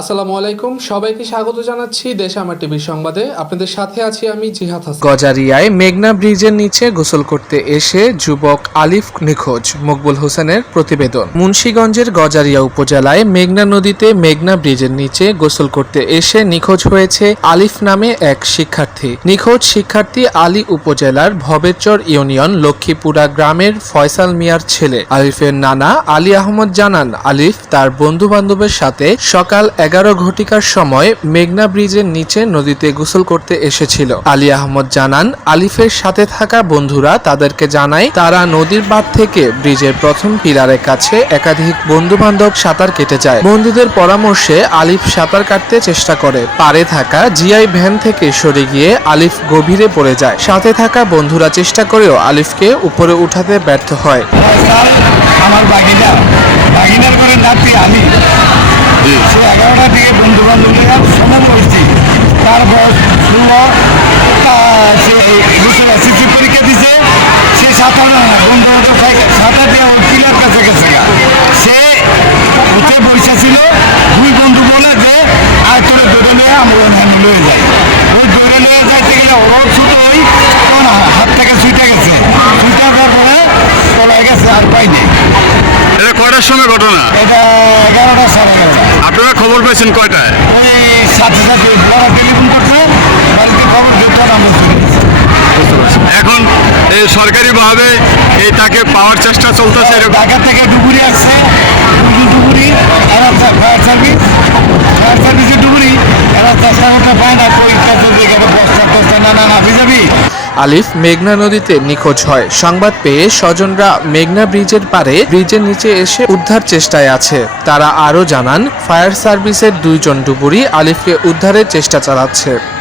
আসসালামু আলাইকুম। সবাইকে স্বাগত জানাচ্ছি দেশ আমার টিভির সংবাদে। আপনাদের সাথে আছি আমি জিহাদ হাসান। গজারিয়ায় মেঘনা ব্রিজের নিচে গোসল করতে এসে যুবক আলিফ নিখোঁজ, মকবুল হোসেনের প্রতিবেদন। মুন্সীগঞ্জের গজারিয়া উপজেলায় মেঘনা নদীতে মেঘনা ব্রিজের নিচে গোসল করতে এসে নিখোঁজ হয়েছে আলিফ নামে এক শিক্ষার্থী। নিখোঁজ শিক্ষার্থী আলী উপজেলার ভবেচর ইউনিয়ন লক্ষ্মীপুরা গ্রামের ফয়সাল মিয়ার ছেলে। আলিফের নানা আলী আহমদ জানান, আলিফ তার বন্ধু বান্ধবের সাথে সকাল এগারো ঘটিকার সময় মেঘনা ব্রিজের নিচে নদীতে গোসল করতে এসেছিল। আলী আহমদ জানান, আলিফের সাথে থাকা বন্ধুরা তাদেরকে জানায়, তারা নদীর বাঁধ থেকে ব্রিজের প্রথম পিলারের কাছে একাধিক বন্ধু বান্ধব সাঁতার কেটে যায়। বন্ধুদের পরামর্শে আলিফ সাঁতার কাটতে চেষ্টা করে। পারে থাকা জিআই ভ্যান থেকে সরে গিয়ে আলিফ গভীরে পড়ে যায়। সাথে থাকা বন্ধুরা চেষ্টা করেও আলিফকে উপরে উঠাতে ব্যর্থ হয়। আমার বাগিনা। বাগিনার করে নাতি আমি। সে এগারোটা থেকে বন্ধু বান্ধবীরা সময় করছি। তার বয়স ষোলো। আহ, সে এসএসসি পরীক্ষা দিছে। সে সাঁতার না বন্ধু বান্ধব সাঁতার দিয়ে ওর কাছে গেছে সে উঠে বসে ছিল দুই বন্ধু বলে যে আর তোরে দৌড়ে নিয়ে আমরা ওখানে লয়ে যাই। ওই দৌড়ে নিয়ে যাইতে গেলে ওরাও ছুটো ওই হাত থেকে ছুটে গেছে। ছুটে যাওয়ার পরে চলে গেছে আর পাই নেই। এটা কয়টার সময় ঘটনা? এটা আপনারা খবর পেয়েছেন কয়টায়? ওই সাথে সাথে বড় টেলিফোন করছে বাড়িতে খবর দিতে আমরা চলে এখন এই সরকারিভাবে এই তাকে পাওয়ার চেষ্টা চলতেছে ঢাকা থেকে ডুবুরি আসছে আলিফ, মেঘনা নদীতে নিখোঁজ হয়। সংবাদ পেয়ে স্বজনরা মেঘনা ব্রিজের পারে ব্রিজের নিচে এসে উদ্ধার চেষ্টায় আছে। তারা আরও জানান, ফায়ার সার্ভিসের দুইজন ডুবুরি আলিফকে উদ্ধারের চেষ্টা চালাচ্ছে।